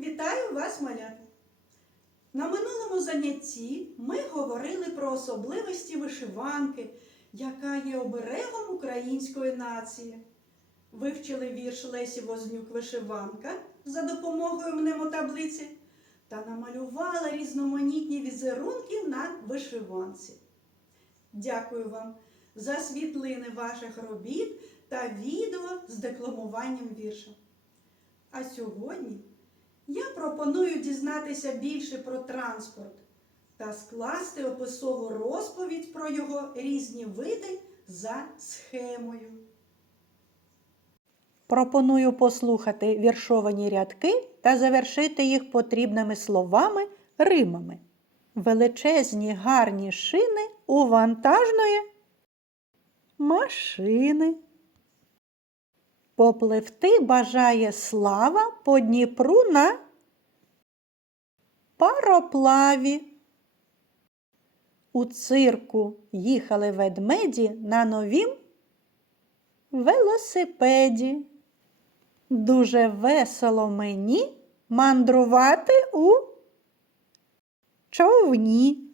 Вітаю вас, малята! На минулому занятті ми говорили про особливості вишиванки, яка є оберегом української нації. Вивчили вірш Лесі Вознюк Вишиванка за допомогою мнемотаблиці та намалювали різноманітні візерунки на вишиванці. Дякую вам за світлини ваших робіт та відео з декламуванням вірша. А сьогодні я пропоную дізнатися більше про транспорт та скласти описову розповідь про його різні види за схемою. Пропоную послухати віршовані рядки та завершити їх потрібними словами римами. Величезні гарні шини у вантажної машини. Попливти бажає слава по Дніпру на пароплаві. У цирку їхали ведмеді на новім велосипеді. Дуже весело мені мандрувати у човні.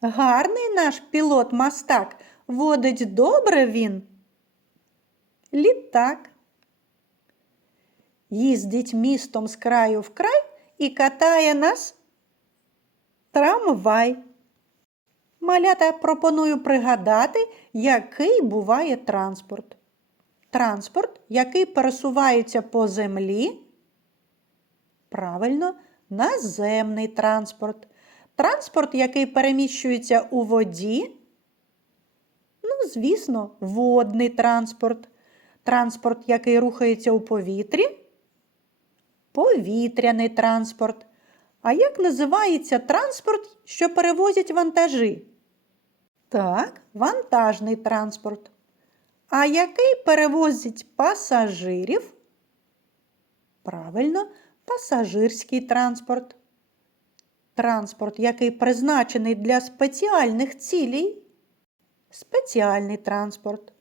Гарний наш пілот мастак водить добре він. Літак. Їздить містом з краю в край і катає нас трамвай. Малята пропоную пригадати, який буває транспорт. Транспорт, який пересувається по землі. Правильно, наземний транспорт. Транспорт, який переміщується у воді. Ну, звісно, водний транспорт. Транспорт, який рухається у повітрі. Повітряний транспорт. А як називається транспорт, що перевозять вантажі? Так, вантажний транспорт. А який перевозить пасажирів? Правильно, пасажирський транспорт. Транспорт, який призначений для спеціальних цілей. Спеціальний транспорт.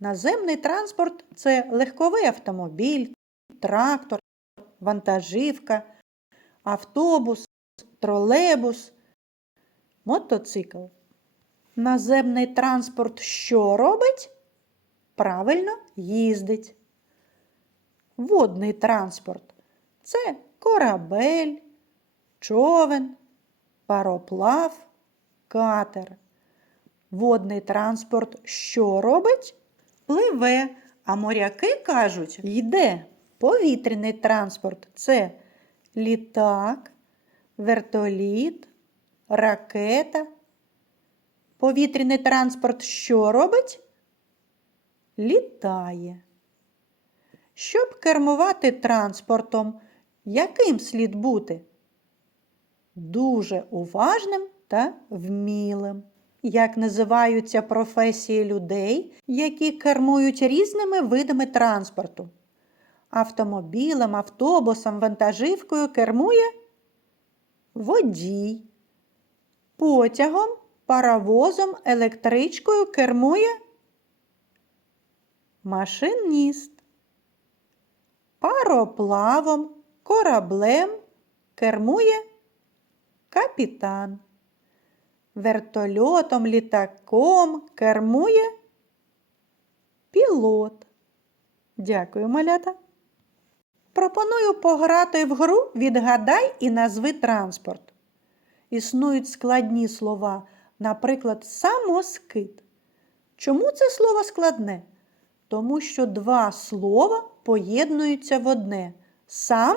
Наземний транспорт це легковий автомобіль, трактор, вантажівка, автобус, тролейбус, мотоцикл. Наземний транспорт що робить? Правильно їздить. Водний транспорт це корабель, човен, пароплав, катер. Водний транспорт що робить? Пливе, а моряки кажуть, йде. Повітряний транспорт це літак, вертоліт, ракета. Повітряний транспорт що робить? Літає. Щоб кермувати транспортом, яким слід бути? Дуже уважним та вмілим. Як називаються професії людей, які кермують різними видами транспорту? Автомобілем, автобусом, вантажівкою кермує водій. Потягом, паровозом, електричкою кермує машиніст. Пароплавом, кораблем кермує капітан. Вертольотом, літаком кермує пілот. Дякую, малята. Пропоную пограти в гру Відгадай і назви транспорт. Існують складні слова, наприклад, самоскид. Чому це слово складне? Тому що два слова поєднуються в одне сам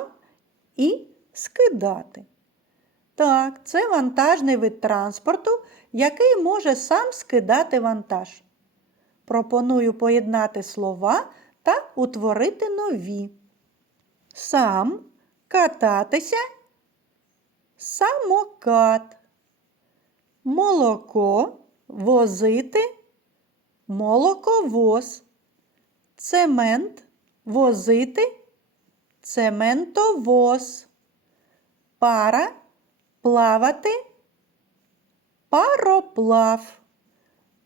і скидати. Так, це вантажний вид транспорту, який може сам скидати вантаж. Пропоную поєднати слова та утворити нові. Сам кататися, самокат, молоко возити, молоковоз, цемент возити, цементовоз, пара плавати, пароплав,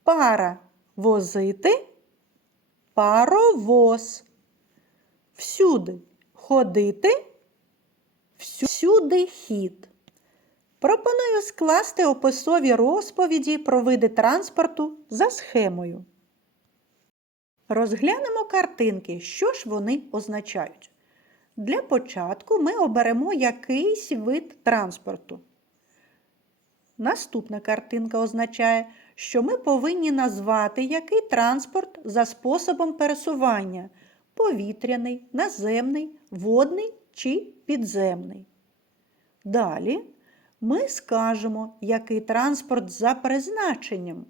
пара возити, паровоз, всюди ходити, всюди хід. Пропоную скласти описові розповіді про види транспорту за схемою. Розглянемо картинки, що ж вони означають. Для початку ми оберемо якийсь вид транспорту. Наступна картинка означає, що ми повинні назвати який транспорт за способом пересування повітряний, наземний, водний чи підземний. Далі ми скажемо, який транспорт за призначенням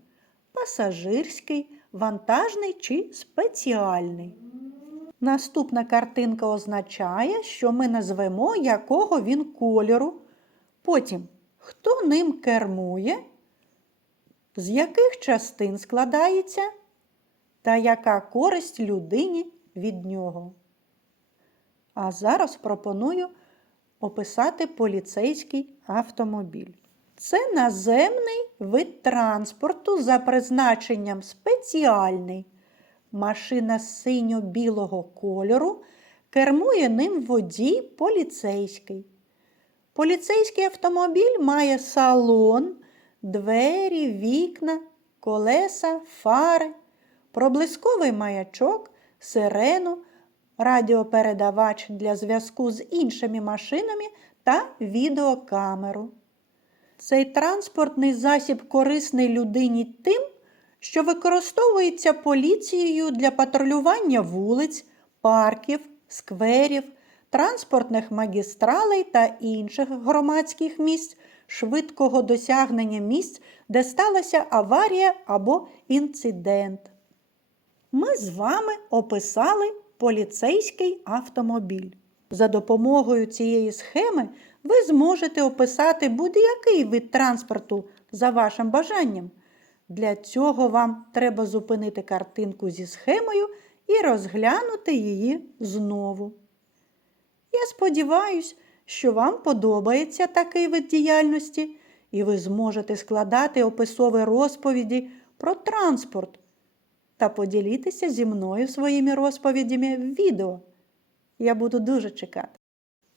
пасажирський, вантажний чи спеціальний. Наступна картинка означає, що ми назвемо, якого він кольору. Потім, хто ним кермує, з яких частин складається та яка користь людині від нього. А зараз пропоную описати поліцейський автомобіль. Це наземний вид транспорту за призначенням спеціальний. Машина синьо-білого кольору кермує ним водій поліцейський. Поліцейський автомобіль має салон, двері, вікна, колеса, фари, проблисковий маячок, сирену, радіопередавач для зв'язку з іншими машинами та відеокамеру. Цей транспортний засіб корисний людині тим, що використовується поліцією для патрулювання вулиць, парків, скверів, транспортних магістралей та інших громадських місць, швидкого досягнення місць, де сталася аварія або інцидент. Ми з вами описали поліцейський автомобіль. За допомогою цієї схеми ви зможете описати будь-який вид транспорту за вашим бажанням. Для цього вам треба зупинити картинку зі схемою і розглянути її знову. Я сподіваюся, що вам подобається такий вид діяльності, і ви зможете складати описові розповіді про транспорт та поділитися зі мною своїми розповідями в відео. Я буду дуже чекати.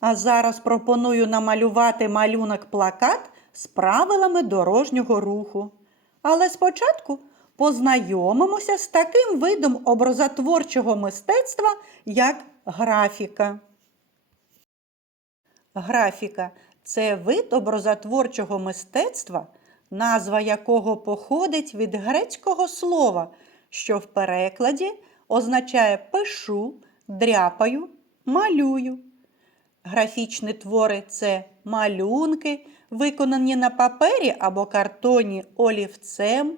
А зараз пропоную намалювати малюнок-плакат з правилами дорожнього руху. Але спочатку познайомимося з таким видом образотворчого мистецтва, як графіка. Графіка це вид образотворчого мистецтва, назва якого походить від грецького слова, що в перекладі означає пишу, дряпаю, малюю. Графічні твори це малюнки, виконані на папері або картоні олівцем,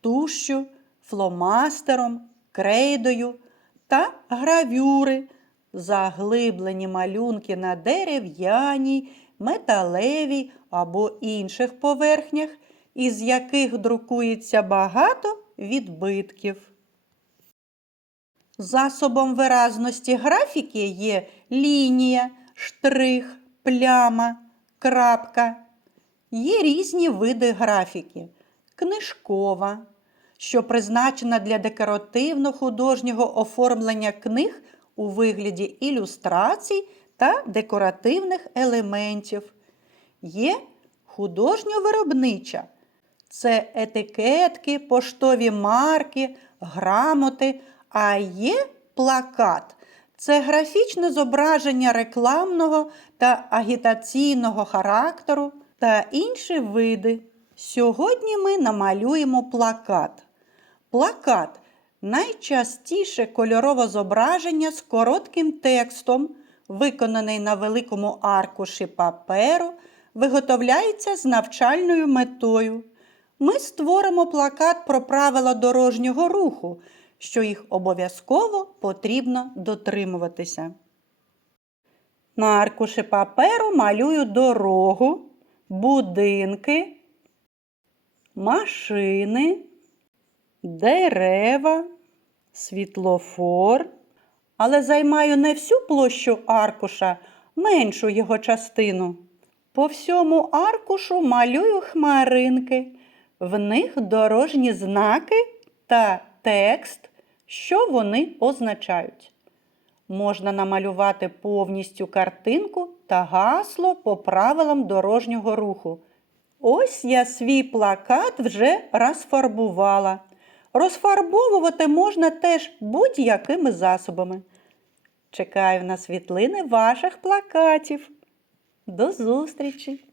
тушшю, фломастером, крейдою та гравюри, заглиблені малюнки на дерев'яній, металевій або інших поверхнях, із яких друкується багато відбитків. Засобом виразності графіки є лінія, штрих, пляма, крапка. Є різні види графіки. Книжкова, що призначена для декоративно-художнього оформлення книг у вигляді ілюстрацій та декоративних елементів. Є художньо-виробнича. Це етикетки, поштові марки, грамоти, а є плакат. Це графічне зображення рекламного та агітаційного характеру та інші види. Сьогодні ми намалюємо плакат. Плакат найчастіше кольорове зображення з коротким текстом, виконаний на великому аркуші паперу, виготовляється з навчальною метою. Ми створимо плакат про правила дорожнього руху, що їх обов'язково потрібно дотримуватися. На аркуші паперу малюю дорогу, будинки, машини, дерева, світлофор, але займаю не всю площу аркуша, меншу його частину. По всьому аркушу малюю хмаринки, в них дорожні знаки та текст, що вони означають. можна намалювати повністю картинку та гасло по правилам дорожнього руху. Ось я свій плакат вже розфарбувала. Розфарбовувати можна теж будь-якими засобами. Чекаю на світлини ваших плакатів. До зустрічі!